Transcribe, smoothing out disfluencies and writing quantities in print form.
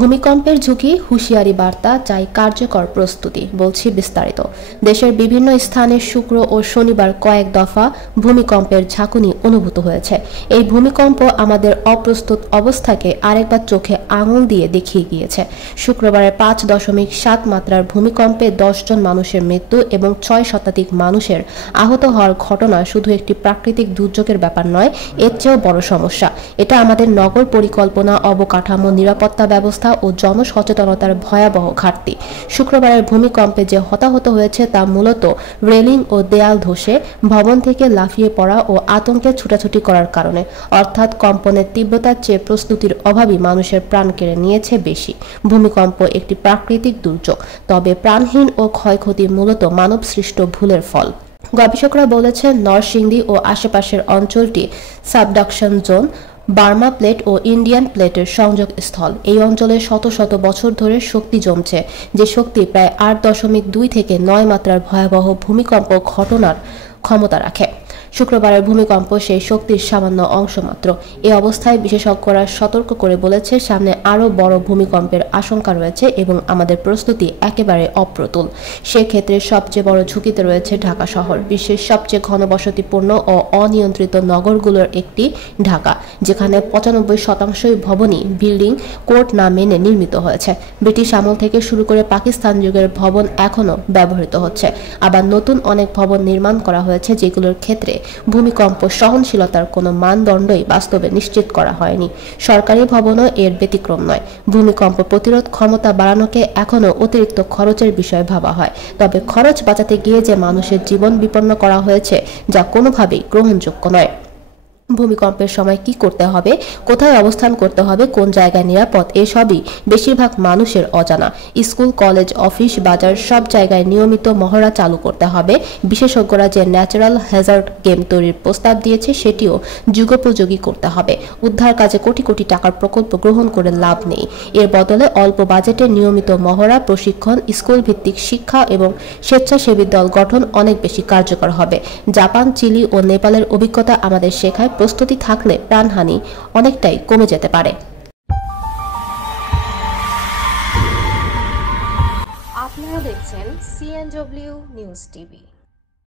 ভূমিকম্পের ঝুঁকি, হুঁশিয়ারি বার্তা, চাই কার্যকর প্রস্তুতি। বলছি বিস্তারিত। দেশের বিভিন্ন স্থানে শুক্র ও শনিবার কয়েক দফা ভূমিকম্পের ঝাঁকুনি অনুভূত হয়েছে। এই ভূমিকম্প আমাদের অপ্রস্তুত অবস্থাকে আরেকবার চোখে আঙুল দিয়ে দেখিয়ে গিয়েছে। শুক্রবারের 5.7 মাত্রার ভূমিকম্পে 10 জন মানুষের মৃত্যু এবং 6 শতাধিক মানুষের আহত হওয়ার ঘটনা শুধু একটি প্রাকৃতিক দুর্যোগের ব্যাপার নয়, এর চেয়েও বড় সমস্যা। এটা আমাদের নগর পরিকল্পনা, অবকাঠামো, নিরাপত্তা ব্যবস্থা ও জনসচেতনতার ভয়াবহ ঘাটতি। শুক্রবারের ভূমিকম্পে যে হতাহত হয়েছে তা মূলত রেলিং ও দেয়াল ধসে, ভবন থেকে লাফিয়ে পড়া ও আতঙ্কে ছুটাছুটি করার কারণে, অর্থাৎ কম্পনের তীব্রতার চেয়ে প্রস্তুতির অভাবই মানুষের প্রাণ কেড়ে নিয়েছে বেশি। ভূমিকম্প একটি প্রাকৃতিক দুর্যোগ, তবে প্রাণহীন ও ক্ষয়ক্ষতি মূলত মানবসৃষ্ট ভুলের ফল। গবেষকরা বলেছেন, নরসিংদী ও আশেপাশের অঞ্চলটি সাবডাকশন জোন, বার্মা প্লেট ও ইন্ডিয়ান প্লেটের সংযোগ স্থল। এই অঞ্চলে শত শত বছর ধরে শক্তি জমছে, যে শক্তি প্রায় 8.2 থেকে 9 মাত্রার ভয়াবহ ভূমিকম্প ঘটনার ক্ষমতা রাখে। শুক্রবারের ভূমিকম্প সেই শক্তির সামান্য অংশ মাত্র। এ অবস্থায় বিশেষজ্ঞরা সতর্ক করে বলেছে, সামনে আরও বড় ভূমিকম্পের আশঙ্কা রয়েছে এবং আমাদের প্রস্তুতি একেবারে অপ্রতুল। সেক্ষেত্রে সবচেয়ে বড় ঝুঁকিতে রয়েছে ঢাকা শহর, বিশ্বের সবচেয়ে ঘনবসতিপূর্ণ ও অনিয়ন্ত্রিত নগরগুলোর একটি ঢাকা, যেখানে 95% ভবনই বিল্ডিং কোড না মেনে নির্মিত হয়েছে। ব্রিটিশ আমল থেকে শুরু করে পাকিস্তান যুগের ভবন এখনও ব্যবহৃত হচ্ছে। আবার নতুন অনেক ভবন নির্মাণ করা হয়েছে, যেগুলোর ক্ষেত্রে ভূমিকম্প সহনশীলতার কোনো মানদণ্ডই বাস্তবে নিশ্চিত করা হয়নি। সরকারি ভবনও এর ব্যতিক্রম নয়। ভূমিকম্প প্রতিরোধ ক্ষমতা বাড়ানোকে এখনও অতিরিক্ত খরচের বিষয় ভাবা হয়, তবে খরচ বাঁচাতে গিয়ে যে মানুষের জীবন বিপন্ন করা হয়েছে, যা কোনোভাবেই গ্রহণযোগ্য নয়। ভূমিকম্পের সময় কি করতে হবে, কোথায় অবস্থান করতে হবে, কোন জায়গায় নিরাপদ, এসবই বেশিরভাগ মানুষের অজানা। স্কুল, কলেজ, অফিস, বাজার সব জায়গায় নিয়মিত মহড়া চালু করতে হবে। বিশেষজ্ঞরা যে ন্যাচারাল হ্যাজার্ড গেম তৈরির প্রস্তাব দিয়েছে, সেটিও যুগোপযোগী করতে হবে। উদ্ধার কাজে কোটি কোটি টাকার প্রকল্প গ্রহণ করে লাভ নেই। এর বদলে অল্প বাজেটে নিয়মিত মহড়া, প্রশিক্ষণ, স্কুল ভিত্তিক শিক্ষা এবং স্বেচ্ছাসেবী দল গঠন অনেক বেশি কার্যকর হবে। জাপান, চিলি ও নেপালের অভিজ্ঞতা আমাদের শেখায়, প্রস্তুতি থাকলে প্রাণহানি অনেকটাই কমে যেতে পারে। আপনারা দেখছেন CNW নিউজ টিভি।